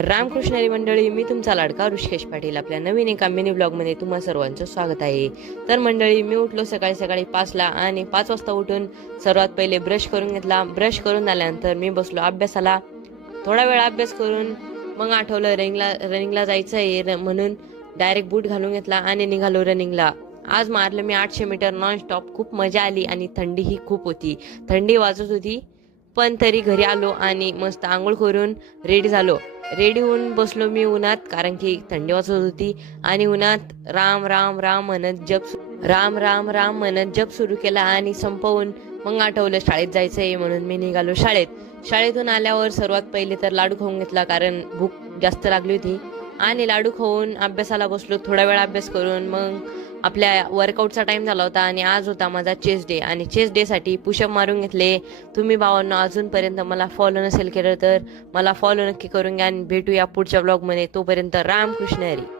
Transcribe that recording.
रामकृष्ण हरी मंडळी, मी तुमचा लाडका ऋषिकेश पाटील आपल्या नवीन एका मिनी ब्लॉग मध्ये तुम्हा सर्वांचं स्वागत आहे. तर मंडळी, मी उठलो सकाळी सकाळी 5 आणि 5 वाजता उठून सर्वात पहिले ब्रश करून घेतला. ब्रश करून झाल्यानंतर मी बसलो अभ्यासाला. थोडा वेळ अभ्यास करून मग आठवलं रनिंगला जायचं आहे म्हणून डायरेक्ट बूट घालून घेतला आणि निघालो रनिंगला. आज मारलं मी 800 मीटर नॉन स्टॉप. खूप मजा आली आणि थंडी ही खूप होती. थंडी वाजत होती पण तरी घरी आलो आणि मस्त आंघोळ करून रेडी झालो. रेडी होऊन बसलो मी उन्हात, कारण की थंडी वाजत होती. आणि उन्हात राम राम राम म्हणत जप सुरू केला आणि संपवून मग आठवलं शाळेत जायचंय म्हणून मी निघालो शाळेत. शाळेतून आल्यावर सर्वात पहिले तर लाडू खाऊन घेतला, कारण भूक जास्त लागली होती. आणि लाडू खाऊन अभ्यासाला बसलो. थोडा वेळ अभ्यास करून मग आपल्या वर्कआउटचा टाइम झाला होता आणि आज होता माझा चेस्ट डे. आणि चेस्ट डे साठी पुशअप मारून घेतले. तुम्ही भावांनो अजूनपर्यंत मला फॉलो नसेल केलं तर मला फॉलो नक्की करून घ्या आणि भेटूया पुढच्या ब्लॉग मध्ये. तोपर्यंत रामकृष्ण हरी.